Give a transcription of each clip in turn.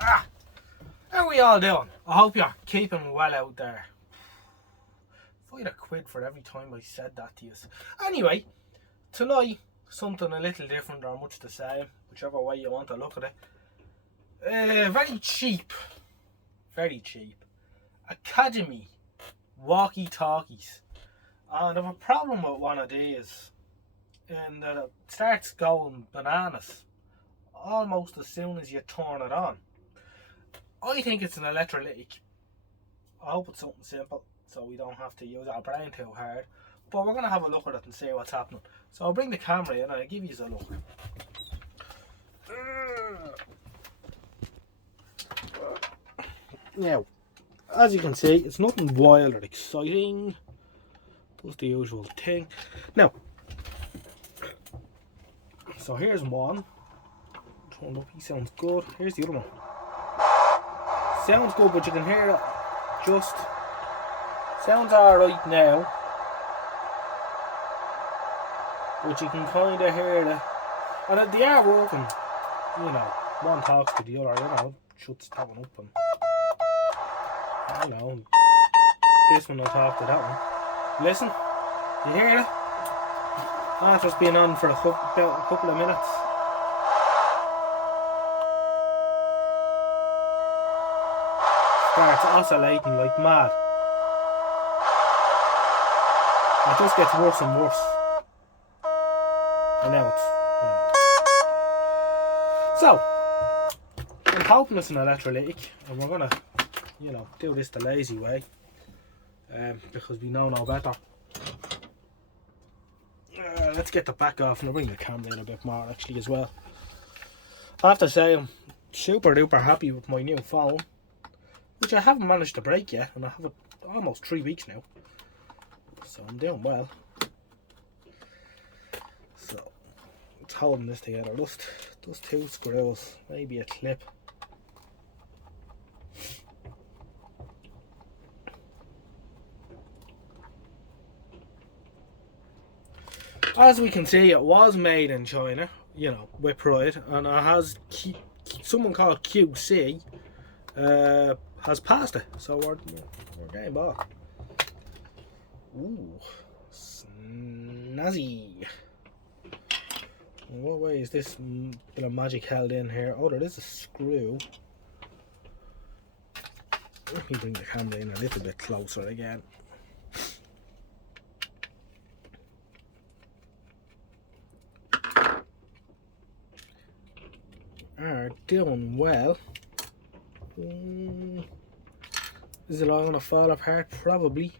How are we all doing? I hope you're keeping well out there. If I'd have quid for every time I said that to you. Anyway, tonight, something a little different or much the same, whichever way you want to look at it. Very cheap. Academy walkie-talkies. And I have a problem with one of these, in that it starts going bananas almost as soon as you turn it on. I think it's an electrolytic. I hope it's something simple, so we don't have to use our brain too hard. But we're going to have a look at it and see what's happening. So I'll bring the camera in and I'll give you a look. Now, as you can see, it's nothing wild or exciting. Just the usual thing. Now, so here's one. Turned up, he sounds good. Here's the other one. Sounds good, but you can hear it just sounds alright now, but you can kind of hear it, and they are working. You know, one talks to the other. You know, shuts that one up, and you know, this one will talk to that one. Listen, you hear it? That's just been on for about a couple of minutes. Starts oscillating like mad. It just gets worse and worse. And now it's, you know. So, I'm hoping it's an electrolytic, and we're gonna, you know, do this the lazy way, because we know no better. Let's get the back off, and I'll bring the camera in a bit more actually as well. I have to say, I'm super duper happy with my new phone, which I haven't managed to break yet, and I have it almost 3 weeks now, so I'm doing well. So it's holding this together, just 2 screws, maybe a clip. As we can see, it was made in China, you know, with pride, and it has someone called QC has passed it, so we're getting back. Ooh, snazzy. What way is this bit of magic held in here? Oh, there is a screw. Let me bring the camera in a little bit closer again. Are doing well. Is it all gonna fall apart? Probably.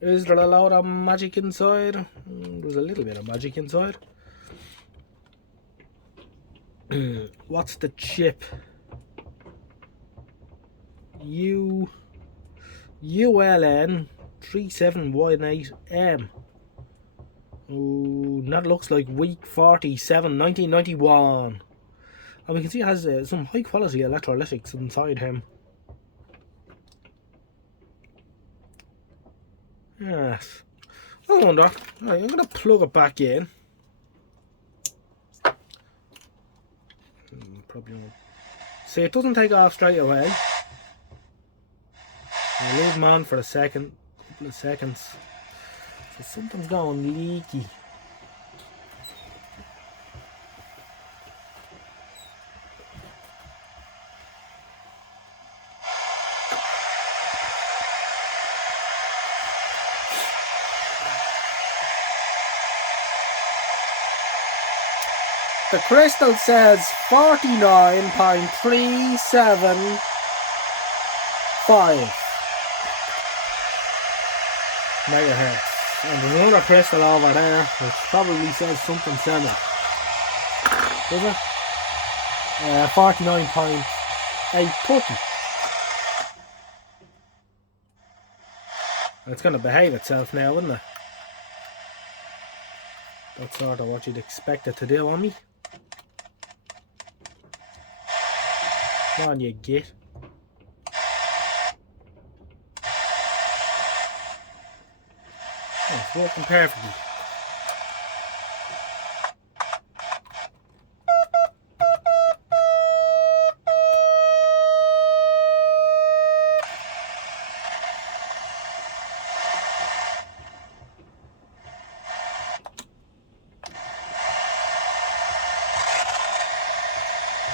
Is there a lot of magic inside? There's a little bit of magic inside. What's the chip? ULN 3718M. Ooh, that looks like week 47, 1991. And we can see it has some high quality electrolytics inside him. Yes. I wonder. Right, I'm going to plug it back in. Probably won't. See, it doesn't take off straight away. I'll leave them on for a couple of seconds. So something's going leaky. The crystal says 49.375 megahertz. And there's another crystal over there which probably says something similar. Does it? 49.830. It's going to behave itself now, isn't it? That's sort of what you'd expect it to do on me. Come on, you git. Oh, it's working perfectly.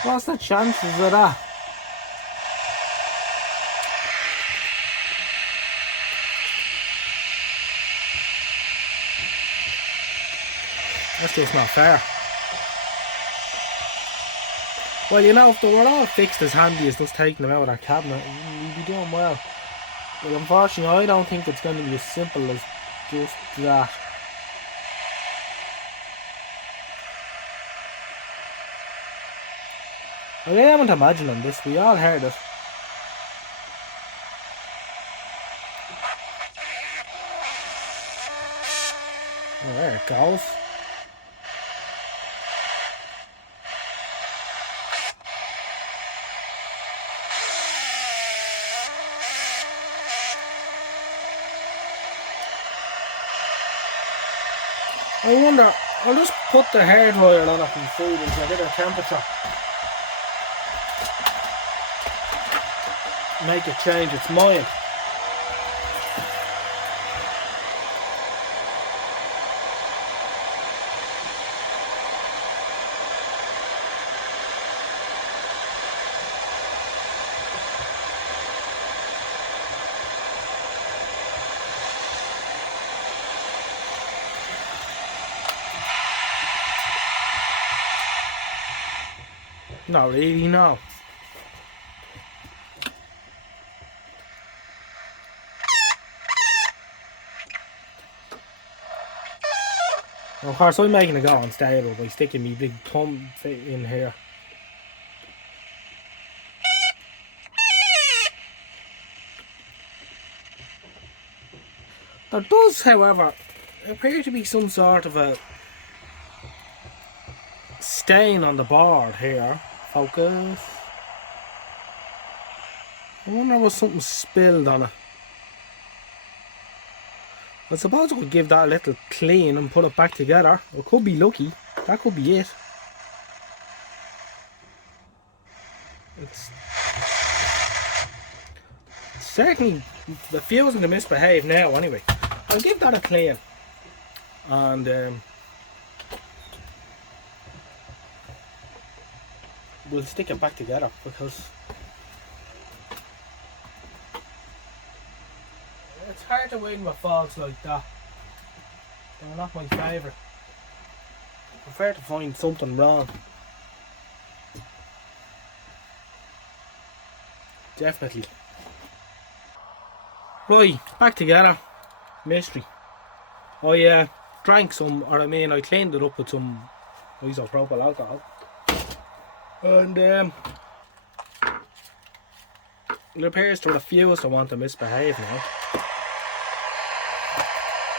What's the chances of that? That's just not fair. Well, you know, if they were all fixed as handy as just taking them out of our cabinet, we'd be doing well. But unfortunately, I don't think it's going to be as simple as just that. I haven't imagined this, we all heard it. Oh, there it goes. I wonder, I'll just put the hairdryer on it and see there's a bit of temperature. Make it change its mind. Not really, no. Of course, I'm making it go unstable by sticking my big thumb in here. There does, however, appear to be some sort of a stain on the board here. Focus. I wonder was something spilled on it. I suppose I could give that a little clean and put it back together. I could be lucky. That could be it. It's certainly refusing to misbehave now anyway. I'll give that a clean. And we'll stick it back together because it's hard to win with faults like that. They're not my favourite. I prefer to find something wrong. Definitely. Right, back together. Mystery. I drank some, or I cleaned it up with some isopropyl alcohol. And it appears to refuse to want to misbehave now.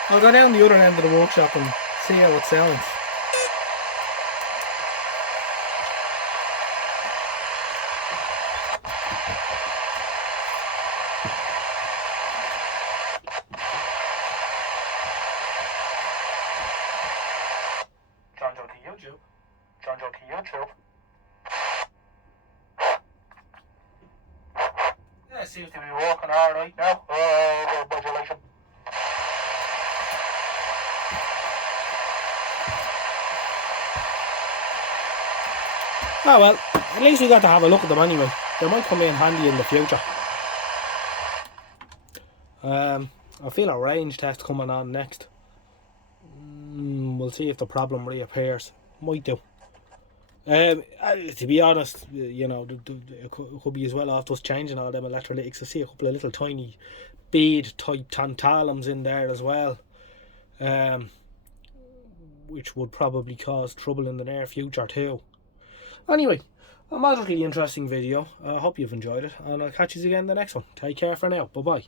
I'll go down the other end of the workshop and see how it sounds. Jojo to YouTube. Jojo to YouTube. Yeah, it seems to be working alright now. Oh, modulation. Oh well, at least we got to have a look at them anyway. They might come in handy in the future. I feel a range test coming on next. We'll see if the problem reappears. Might do. To be honest, you know, it could be as well off just changing all them electrolytics. I see a couple of little tiny bead type tantalums in there as well, which would probably cause trouble in the near future too. Anyway, a moderately interesting video. I hope you've enjoyed it, and I'll catch you again in the next one. Take care for now. Bye bye.